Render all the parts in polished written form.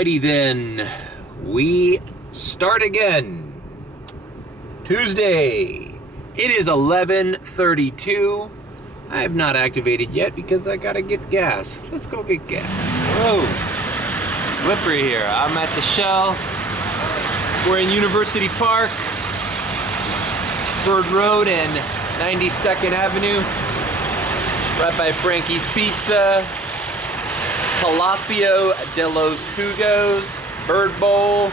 Alrighty then, we start again. Tuesday. It is 11:32. I have not activated yet because I gotta get gas. Let's go get gas. Whoa, slippery here. I'm at the Shell. We're in University Park, Bird Road and 92nd Avenue, right by Frankie's Pizza, Palacio de los Jugos, Bird Bowl,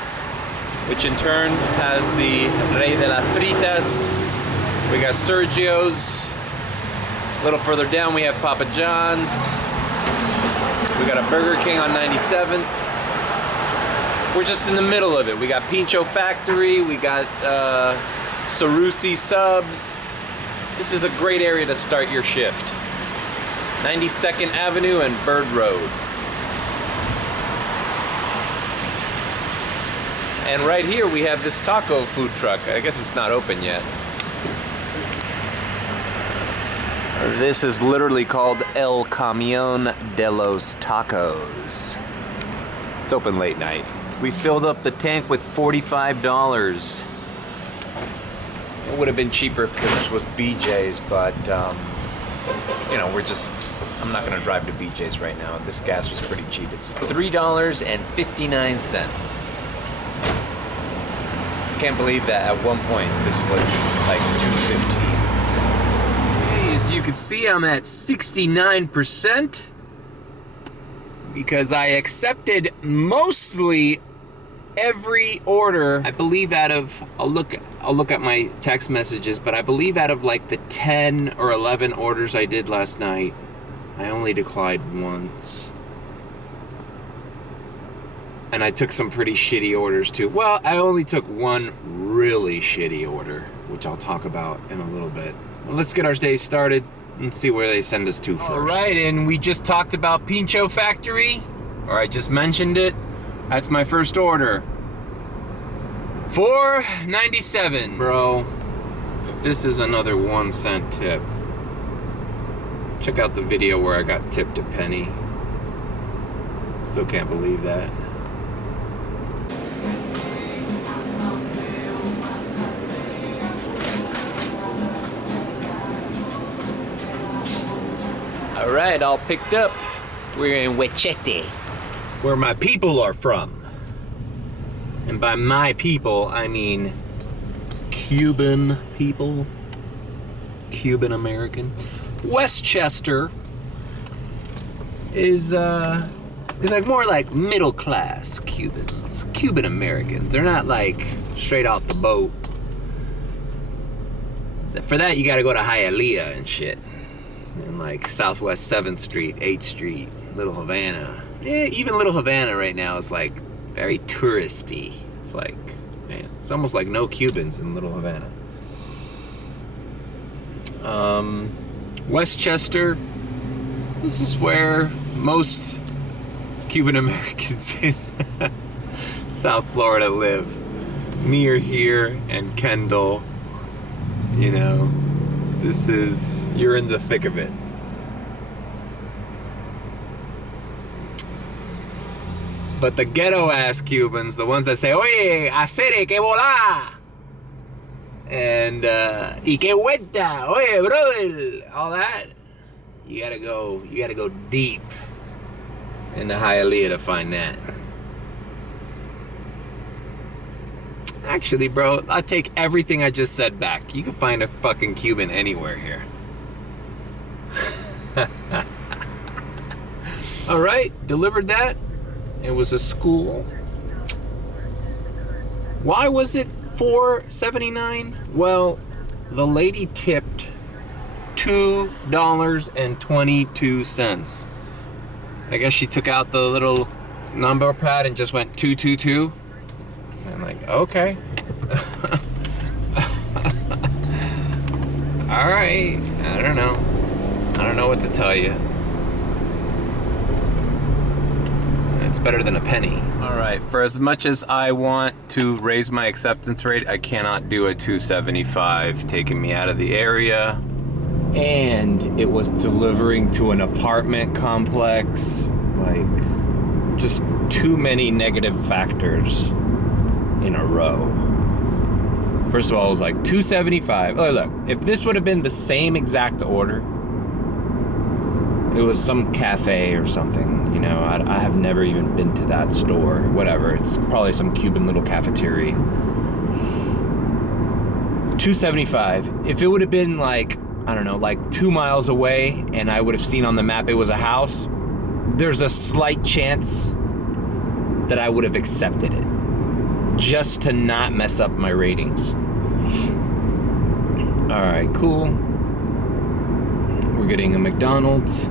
which in turn has the Rey de las Fritas. We got Sergio's. A little further down we have Papa John's. We got a Burger King on 97th. We're just in the middle of it. We got Pincho Factory, we got Sarusi Subs. This is a great area to start your shift. 92nd Avenue and Bird Road. And right here we have this taco food truck. I guess it's not open yet. This is literally called El Camión de los Tacos. It's open late night. We filled up the tank with $45. It would have been cheaper if this was BJ's, but you know, I'm not gonna drive to BJ's right now. This gas was pretty cheap. It's $3.59. Can't believe that at one point this was like $2.15. As you can see, I'm at 69% because I accepted mostly every order. I believe out of, I'll look at my text messages, but I believe out of like the 10 or 11 orders I did last night, I only declined once. And I took some pretty shitty orders too. Well, I only took one really shitty order, which I'll talk about in a little bit. Well, let's get our day started and see where they send us to first. All right, and we just talked about Pincho Factory, or I just mentioned it. That's my first order. $4.97. Bro, if this is another 1 cent tip, check out the video where I got tipped a penny. Still can't believe that. All right, all picked up. We're in Huechete, where my people are from. And by my people, I mean Cuban people, Cuban American. Westchester is like more like middle class Cubans, Cuban Americans. They're not like straight off the boat. For that, you gotta go to Hialeah and shit. And like Southwest 7th Street, 8th Street, Little Havana. Yeah, even Little Havana right now is like very touristy. It's like, man, it's almost like no Cubans in Little Havana. Westchester, this is where most Cuban Americans in South Florida live. Near here and Kendall, you know, you're in the thick of it. But the ghetto-ass Cubans, the ones that say, oye, hacer que volar, and y que vuelta, oye, brother, all that, you gotta go deep into Hialeah to find that. Actually, bro, I take everything I just said back. You can find a fucking Cuban anywhere here. All right, delivered that. It was a school. Why was it $4.79? Well, the lady tipped $2.22. I guess she took out the little number pad and just went 222. I'm like, okay. All right, I don't know what to tell you. It's better than a penny. All right, for as much as I want to raise my acceptance rate, I cannot do a 275 taking me out of the area. And it was delivering to an apartment complex. Like, just too many negative factors in a row. First of all, it was like $2.75. Oh, look, if this would have been the same exact order, it was some cafe or something, you know. I have never even been to that store. Whatever, it's probably some Cuban little cafeteria. $2.75. If it would have been like, I don't know, like 2 miles away and I would have seen on the map it was a house, there's a slight chance that I would have accepted it, just to not mess up my ratings. All right, cool. We're getting a McDonald's,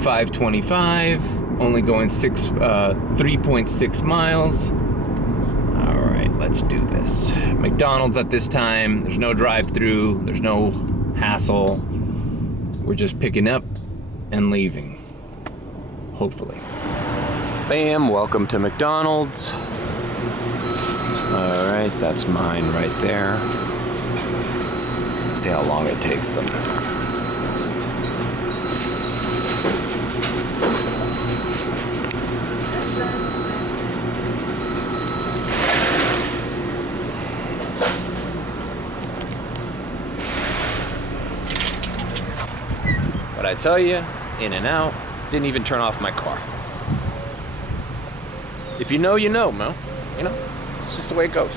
$5.25, only going 3.6 miles. All right, let's do this. McDonald's at this time, there's no drive-through, there's no hassle. We're just picking up and leaving, hopefully. Bam, welcome to McDonald's. All right, that's mine right there. Let's see how long it takes them. But I tell you, in and out, didn't even turn off my car. If you know, you know, Mo. You know, it's just the way it goes.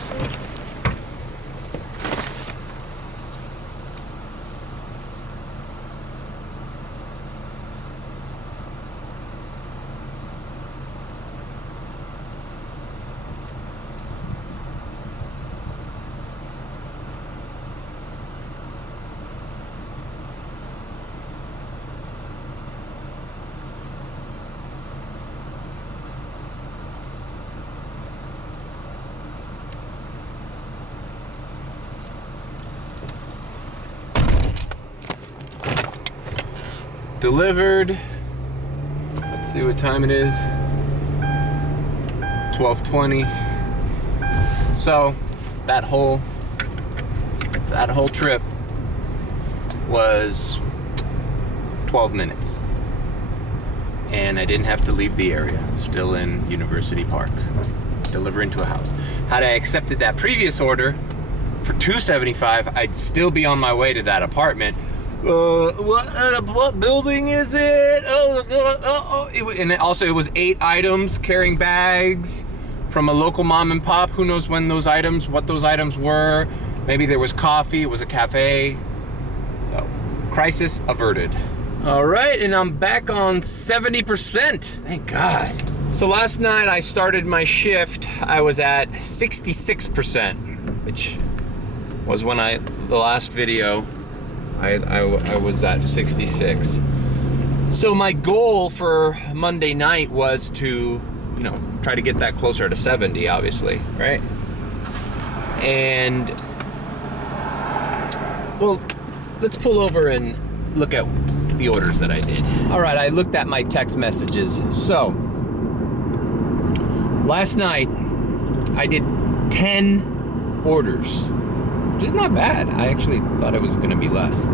Delivered. Let's see what time it is. 12:20. So that whole trip was 12 minutes. And I didn't have to leave the area. Still in University Park. Delivering to a house. Had I accepted that previous order for $2.75, I'd still be on my way to that apartment. What building is it? And it was 8 items, carrying bags from a local mom and pop. Who knows what those items were. Maybe there was coffee, it was a cafe. So, crisis averted. All right, and I'm back on 70%. Thank God. So last night I started my shift. I was at 66%, which was when the last video, I was at 66. So my goal for Monday night was to, you know, try to get that closer to 70, obviously, right? And, well, let's pull over and look at the orders that I did. All right, I looked at my text messages. So, last night, I did 10 orders, which is not bad. I actually thought it was gonna be less.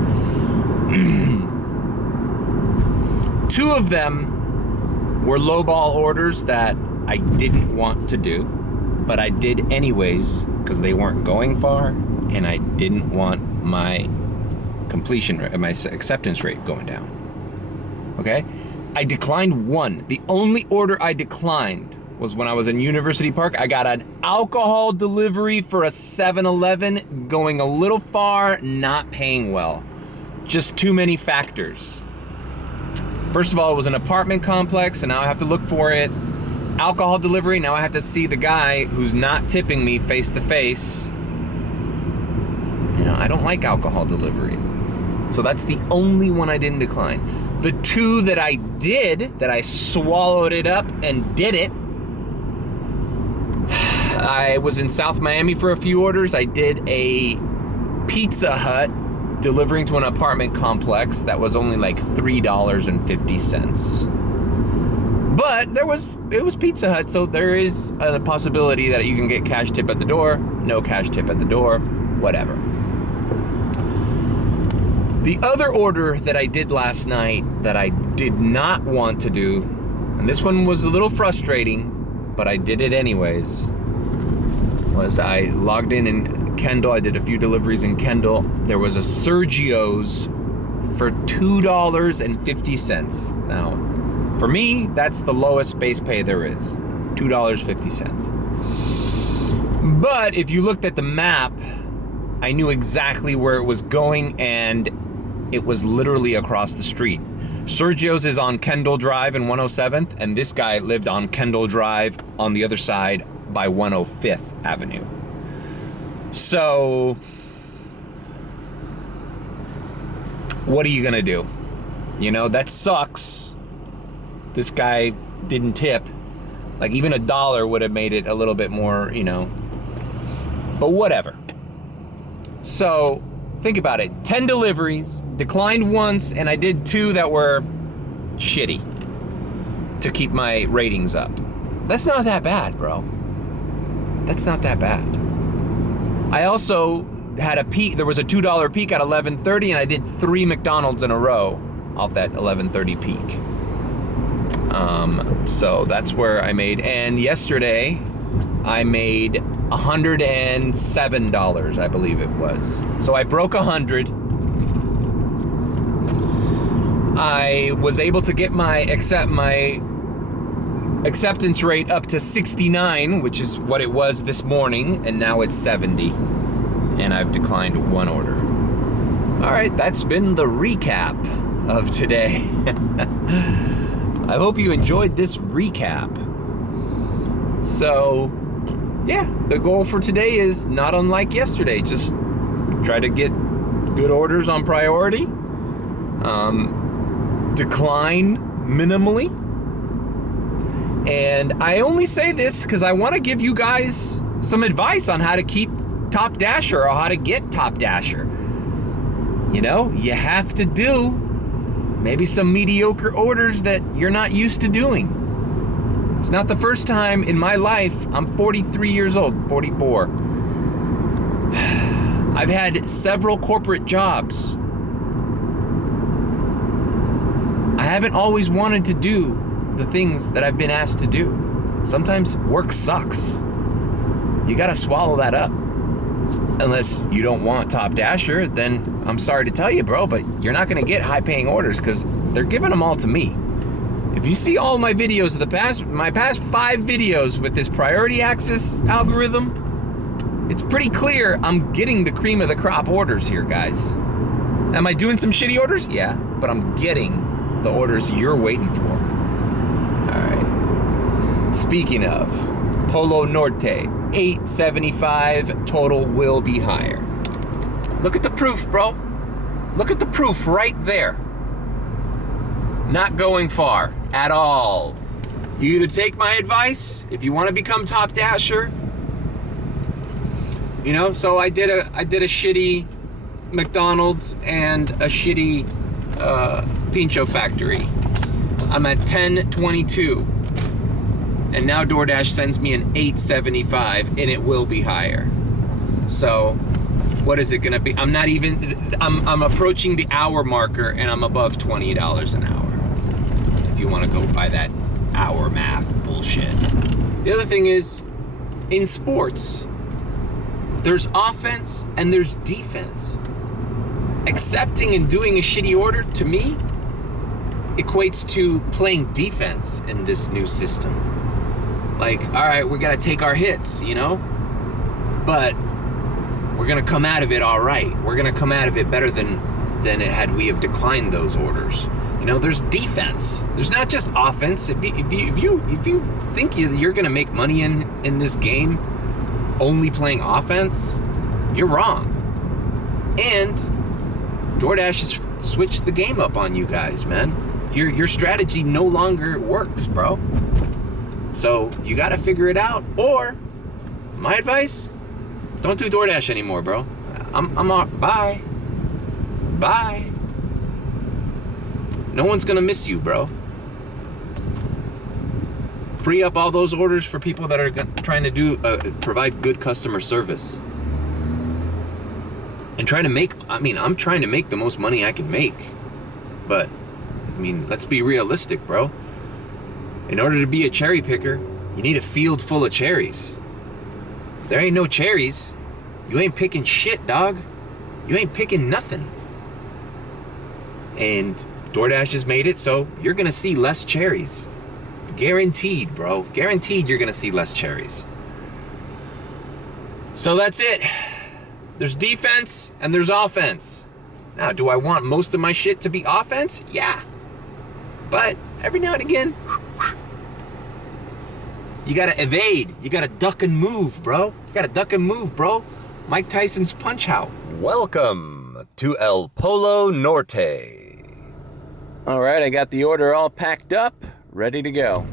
2 of them were lowball orders that I didn't want to do, but I did anyways because they weren't going far and I didn't want my completion rate, my acceptance rate going down. Okay? I declined 1. The only order I declined was when I was in University Park. I got an alcohol delivery for a 7-Eleven, going a little far, not paying well. Just too many factors. First of all, it was an apartment complex, and now I have to look for it. Alcohol delivery, now I have to see the guy who's not tipping me face to face. You know, I don't like alcohol deliveries. So that's the only one I didn't decline. The 2 that I did, that I swallowed it up and did it, I was in South Miami for a few orders. I did a Pizza Hut delivering to an apartment complex that was only like $3.50. But it was Pizza Hut, so there is a possibility that you can get cash tip at the door, no cash tip at the door, whatever. The other order that I did last night that I did not want to do, and this one was a little frustrating, but I did it anyways, was I logged in Kendall. I did a few deliveries in Kendall. There was a Sergio's for $2.50. Now, for me, that's the lowest base pay there is, $2.50. But if you looked at the map, I knew exactly where it was going, and it was literally across the street. Sergio's is on Kendall Drive and 107th, and this guy lived on Kendall Drive on the other side by 105th Avenue. So, what are you gonna do? You know, that sucks. This guy didn't tip. Like, even $1 would have made it a little bit more, you know, but whatever. So, think about it. 10 deliveries, declined once, and I did 2 that were shitty to keep my ratings up. That's not that bad, bro. That's not that bad. I also had a peak. There was a $2 peak at 11:30, and I did 3 McDonald's in a row off that 11:30 peak. So that's where I made. And yesterday, I made $107, I believe it was. So I broke 100. I was able to get my acceptance rate up to 69, which is what it was this morning, and now it's 70. And I've declined 1 order. All right, that's been the recap of today. I hope you enjoyed this recap. So, yeah, the goal for today is not unlike yesterday. Just try to get good orders on priority. Decline minimally. And I only say this because I want to give you guys some advice on how to keep Top Dasher, or how to get Top Dasher. You know, you have to do maybe some mediocre orders that you're not used to doing. It's not the first time in my life. I'm 43 years old, 44. I've had several corporate jobs. I haven't always wanted to do the things that I've been asked to do. Sometimes work sucks. You gotta swallow that up. Unless you don't want Top Dasher, then I'm sorry to tell you, bro, but you're not gonna get high-paying orders because they're giving them all to me. If you see all my videos of my past 5 videos with this priority access algorithm, it's pretty clear I'm getting the cream of the crop orders here, guys. Am I doing some shitty orders? Yeah, but I'm getting the orders you're waiting for. All right. Speaking of, Polo Norte, $8.75, total will be higher. Look at the proof, bro. Look at the proof right there. Not going far at all. You either take my advice if you want to become Top Dasher. You know, so I did a shitty McDonald's and a shitty Pincho factory. I'm at 10.22. And now DoorDash sends me an $8.75, and it will be higher. So, what is it gonna be? I'm approaching the hour marker, and I'm above $20 an hour. If you wanna go by that hour math bullshit. The other thing is, in sports, there's offense and there's defense. Accepting and doing a shitty order, to me, equates to playing defense in this new system. Like, all right, we gotta take our hits, you know? But we're gonna come out of it all right. We're gonna come out of it better than it had we have declined those orders. You know, there's defense. There's not just offense. If you think you're gonna make money in this game only playing offense, you're wrong. And DoorDash has switched the game up on you guys, man. Your strategy no longer works, bro. So you got to figure it out. Or my advice: don't do DoorDash anymore, bro. I'm off. Bye. No one's gonna miss you, bro. Free up all those orders for people that are trying to provide good customer service. And I'm trying to make the most money I can make. But, let's be realistic, bro. In order to be a cherry picker, You need a field full of cherries. If there ain't no cherries, you ain't picking shit, dog. You ain't picking nothing. And DoorDash just made it so you're gonna see less cherries. Guaranteed, bro. Guaranteed you're gonna see less cherries. So that's it. There's defense and there's offense. Now, do I want most of my shit to be offense? Yeah. But every now and again, you gotta evade. You gotta duck and move, bro. You gotta duck and move, bro. Mike Tyson's Punch Out. Welcome to El Polo Norte. All right, I got the order all packed up, ready to go.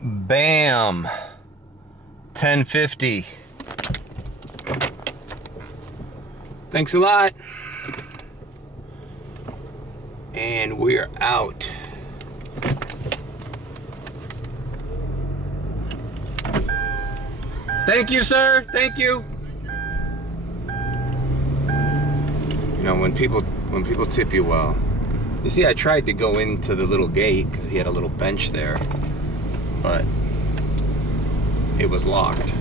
Bam! 1050. Thanks a lot. And we're out. Thank you, sir. Thank you. You know, when people tip you well. You see, I tried to go into the little gate because he had a little bench there, but it was locked.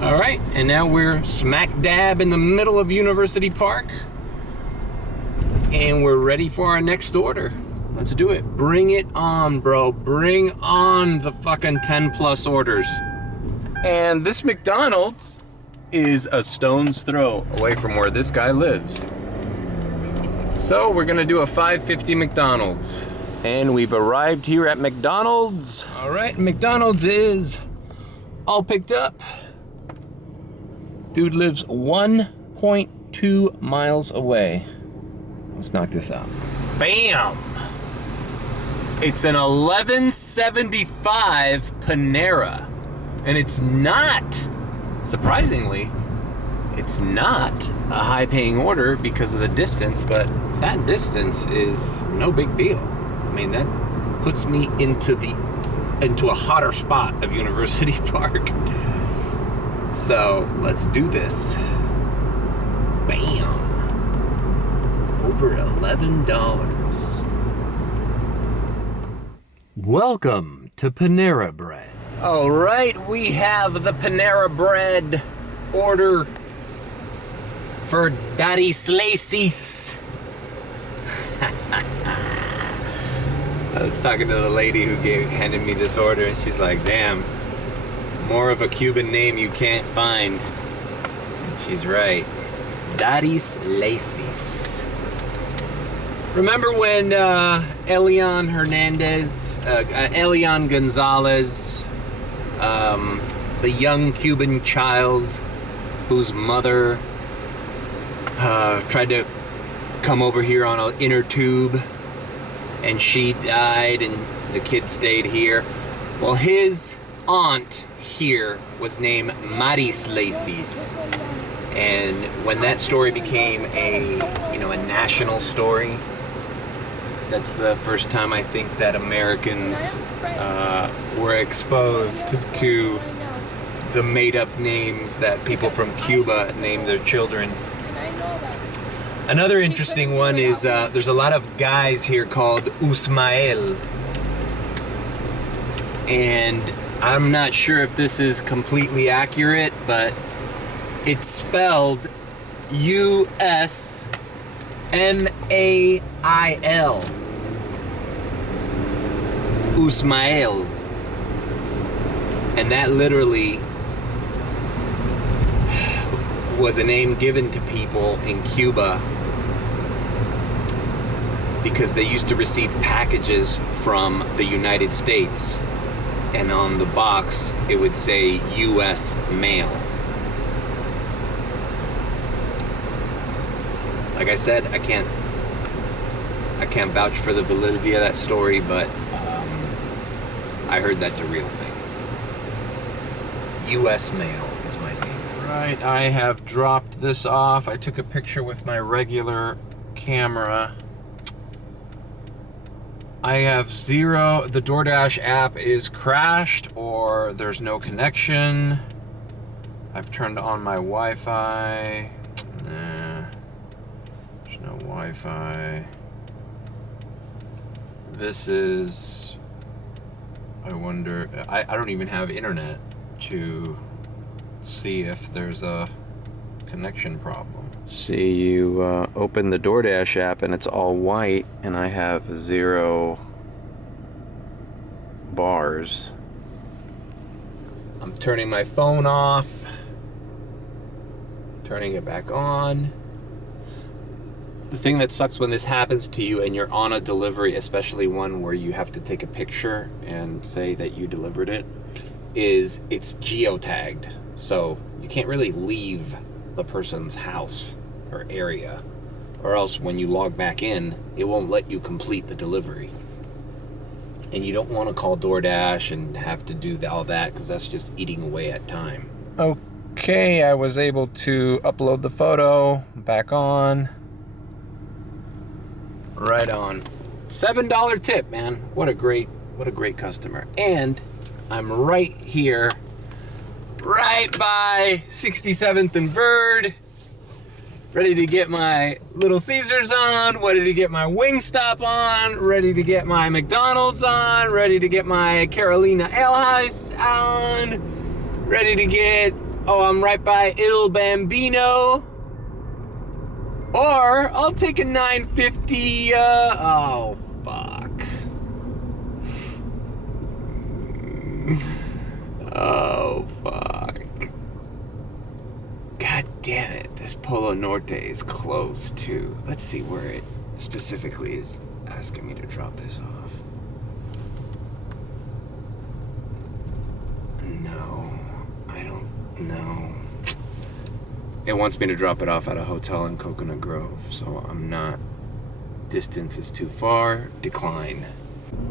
All right, and now we're smack dab in the middle of University Park, and we're ready for our next order. Let's do it. Bring it on, bro. Bring on the fucking 10 plus orders. And this McDonald's is a stone's throw away from where this guy lives. So we're gonna do a $5.50 McDonald's. And we've arrived here at McDonald's. All right, McDonald's is all picked up. Dude lives 1.2 miles away. Let's knock this out. Bam! It's an 11.75 Panera. And it's not, surprisingly, it's not a high-paying order because of the distance, but that distance is no big deal. I mean, that puts me into a hotter spot of University Park. So let's do this. Bam! Over $11. Welcome to Panera Bread. All right, we have the Panera Bread order for Daddy Slacy's. I was talking to the lady who handed me this order, and she's like, damn, more of a Cuban name you can't find. She's right. Daddy's Laces. Remember when Elian Gonzalez, the young Cuban child whose mother tried to come over here on an inner tube, and she died and the kid stayed here? Well, his aunt here was named Maris Laces. And when that story became a national story, that's the first time I think that Americans were exposed to the made-up names that people from Cuba named their children. Another interesting one is there's a lot of guys here called Usmael. And I'm not sure if this is completely accurate, but it's spelled U-S-M-A-I-L. Usmael. And that literally was a name given to people in Cuba because they used to receive packages from the United States, and on the box it would say U.S. mail. Like I said, I can't vouch for the validity of that story, but I heard that's a real thing. U.S. Mail is my name. Right, I have dropped this off. I took a picture with my regular camera. I have zero. The DoorDash app is crashed or there's no connection. I've turned on my Wi-Fi. Nah, there's no Wi-Fi. This is, I wonder, I don't even have internet to see if there's a connection problem. See, you open the DoorDash app and it's all white and I have 0 bars. I'm turning my phone off, turning it back on. The thing that sucks when this happens to you and you're on a delivery, especially one where you have to take a picture and say that you delivered it, is it's geotagged. So you can't really leave the person's house or area, or else when you log back in, it won't let you complete the delivery. And you don't want to call DoorDash and have to do all that, because that's just eating away at time. Okay, I was able to upload the photo back on. Right on. $7 tip, man. What a great customer. And I'm right here, right by 67th and Bird, ready to get my Little Caesars on, ready to get my Wingstop on, ready to get my McDonald's on, ready to get my Carolina Ale House on, ready to get, I'm right by Il Bambino. Or I'll take a 950, oh, fuck. Oh, fuck. God damn it, this Polo Norte is closed too. Let's see where it specifically is asking me to drop this off. No, I don't know. It wants me to drop it off at a hotel in Coconut Grove, so I'm not. Distance is too far. Decline.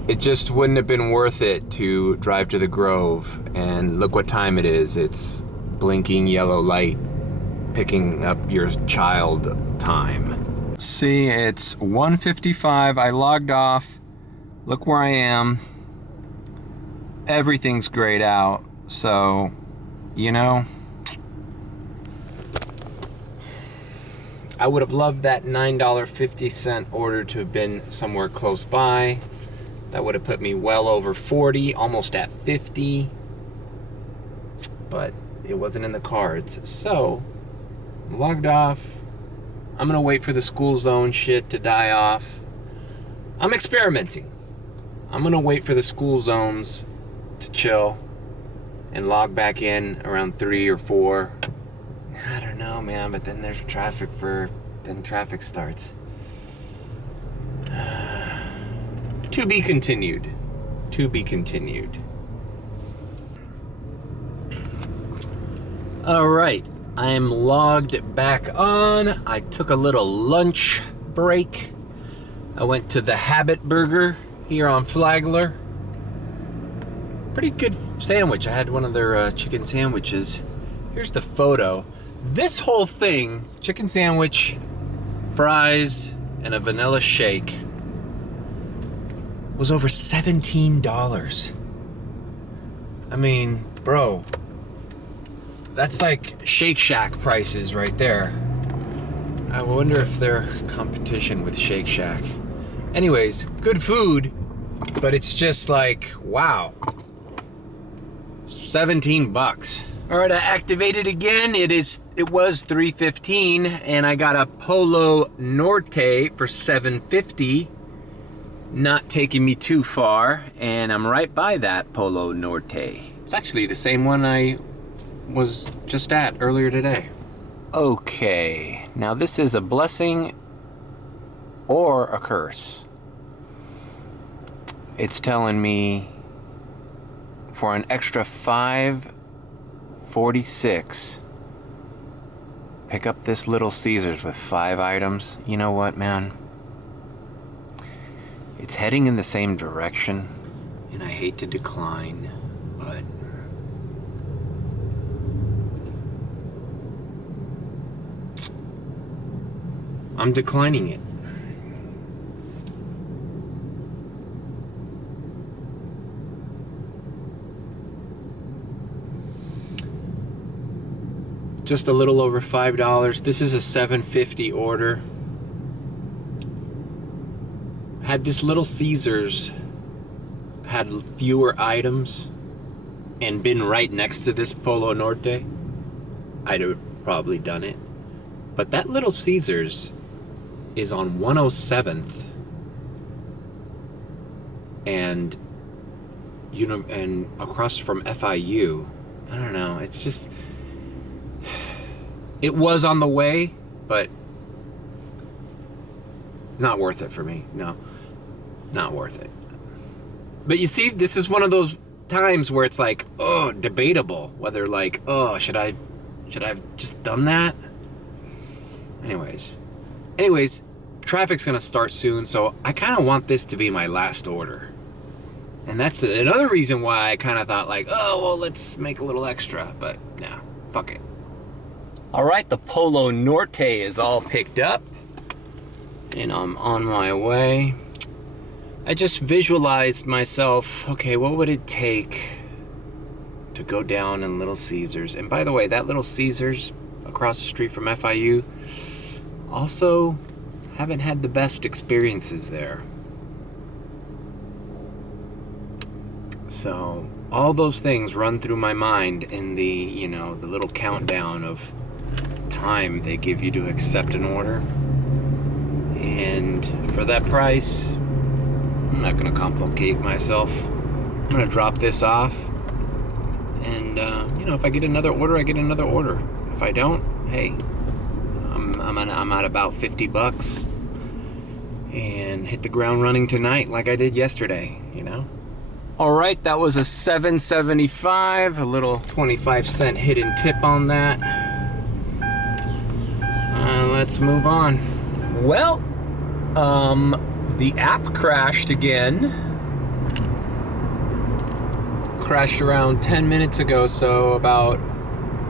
It just wouldn't have been worth it to drive to the Grove, and look what time it is. It's blinking yellow light, picking up your child time. See, it's 1:55. I logged off. Look where I am. Everything's grayed out, so, you know, I would have loved that $9.50 order to have been somewhere close by. That would have put me well over 40, almost at 50. But it wasn't in the cards. So, I'm logged off. I'm gonna wait for the school zone shit to die off. I'm experimenting. I'm gonna wait for the school zones to chill and log back in around 3 or 4. I don't know, man, but then there's traffic then traffic starts. To be continued. To be continued. All right, I'm logged back on. I took a little lunch break. I went to the Habit Burger here on Flagler. Pretty good sandwich. I had one of their chicken sandwiches. Here's the photo. This whole thing, chicken sandwich, fries, and a vanilla shake, was over $17. I mean, bro, that's like Shake Shack prices right there. I wonder if they're competition with Shake Shack. Anyways, good food, but it's just like, wow, 17 bucks. All right, I activated again. It was $3.15, and I got a Polo Norte for $7.50. Not taking me too far, and I'm right by that Polo Norte. It's actually the same one I was just at earlier today. Okay, now this is a blessing or a curse. It's telling me for an extra $5.46, pick up this Little Caesars with 5 items. You know what, man? It's heading in the same direction, and I hate to decline, but I'm declining it. Just a little over $5. This is a $7.50 order. Had this Little Caesars had fewer items and been right next to this Polo Norte, I'd have probably done it. But that Little Caesars is on 107th and and across from FIU. I don't know, it's just, it was on the way, but not worth it for me. No, not worth it. But you see, this is one of those times where it's like, oh, debatable whether, like, oh, should I have just done that? Anyways, traffic's gonna start soon, so I kind of want this to be my last order. And that's another reason why I kind of thought, like, oh, well, let's make a little extra, but nah, fuck it. All right, the Polo Norte is all picked up, and I'm on my way. I just visualized myself, okay, what would it take to go down in Little Caesars? And by the way, that Little Caesars across the street from FIU, also haven't had the best experiences there. So all those things run through my mind in the, you know, the little countdown of time they give you to accept an order. And for that price, I'm not gonna complicate myself. I'm gonna drop this off, and you know, if I get another order, I get another order. If I don't, hey, I'm at about $50 and hit the ground running tonight like I did yesterday, you know. All right, that was a $7.75, a little 25-cent hidden tip on that. Let's move on. Well, the app crashed again. Crashed around 10 minutes ago, so about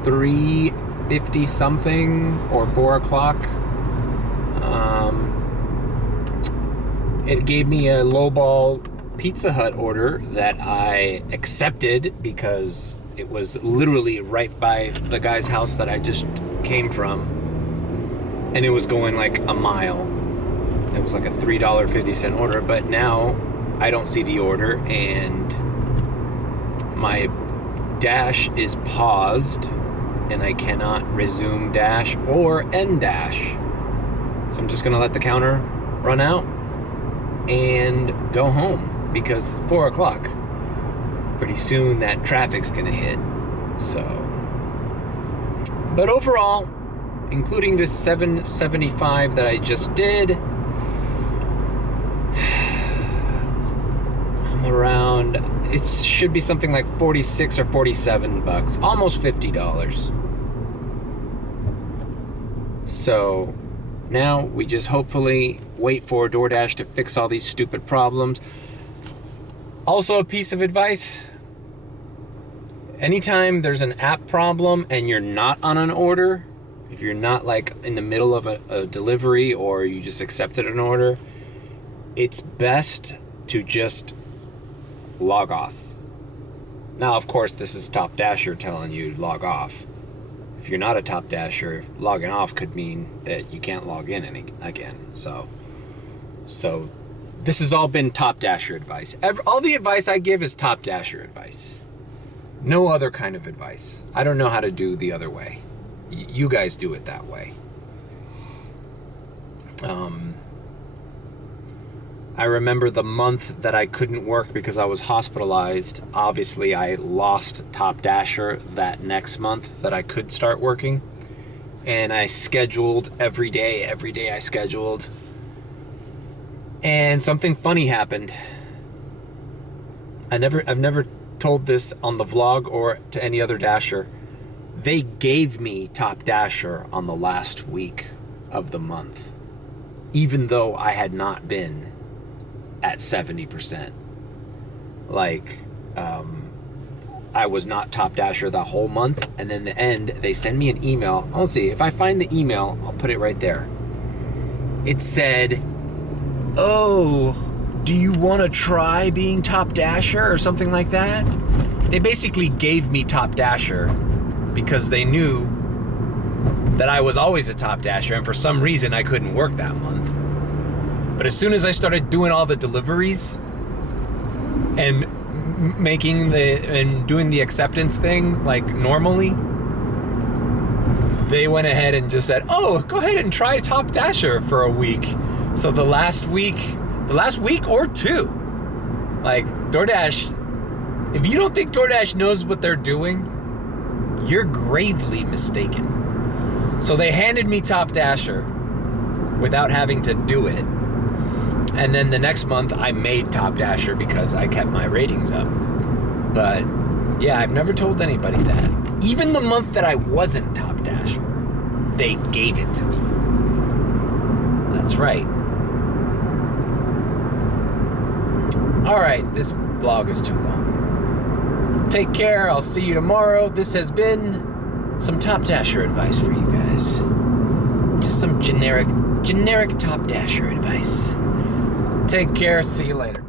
3:50 something or 4 o'clock. It gave me a lowball Pizza Hut order that I accepted because it was literally right by the guy's house that I just came from, and it was going like a mile. It was like a $3.50 order, but now I don't see the order, and my dash is paused, and I cannot resume dash or end dash. So I'm just gonna let the counter run out and go home, because 4 o'clock, pretty soon that traffic's gonna hit. So, but overall, including this $7.75 that I just did, I'm around, it should be something like $46 or $47, almost $50. So now we just hopefully wait for DoorDash to fix all these stupid problems. Also, a piece of advice: anytime there's an app problem and you're not on an order, if you're not like in the middle of a delivery or you just accepted an order, it's best to just log off. Now, of course, this is Top Dasher telling you to log off. If you're not a Top Dasher, logging off could mean that you can't log in again. So this has all been Top Dasher advice. All the advice I give is Top Dasher advice. No other kind of advice. I don't know how to do the other way. You guys do it that way. I remember the month that I couldn't work because I was hospitalized. Obviously, I lost Top Dasher that next month that I could start working. And I scheduled every day I scheduled. And something funny happened. I've never told this on the vlog or to any other Dasher. they gave me Top Dasher on the last week of the month, even though I had not been at 70%. Like, I was not Top Dasher the whole month, and then the end, they send me an email. I'll see, if I find the email, I'll put it right there. It said, oh, do you want to try being Top Dasher or something like that? They basically gave me Top Dasher because they knew that I was always a Top Dasher, and for some reason I couldn't work that month. But as soon as I started doing all the deliveries and doing the acceptance thing like normally, they went ahead and just said, oh, go ahead and try Top Dasher for a week. So the last week or two, like DoorDash, if you don't think DoorDash knows what they're doing, you're gravely mistaken. So they handed me Top Dasher without having to do it. And then the next month I made Top Dasher because I kept my ratings up. But yeah, I've never told anybody that. Even the month that I wasn't Top Dasher, they gave it to me. That's right. All right, this vlog is too long. Take care, I'll see you tomorrow. This has been some Top Dasher advice for you guys. Just some generic Top Dasher advice. Take care, see you later.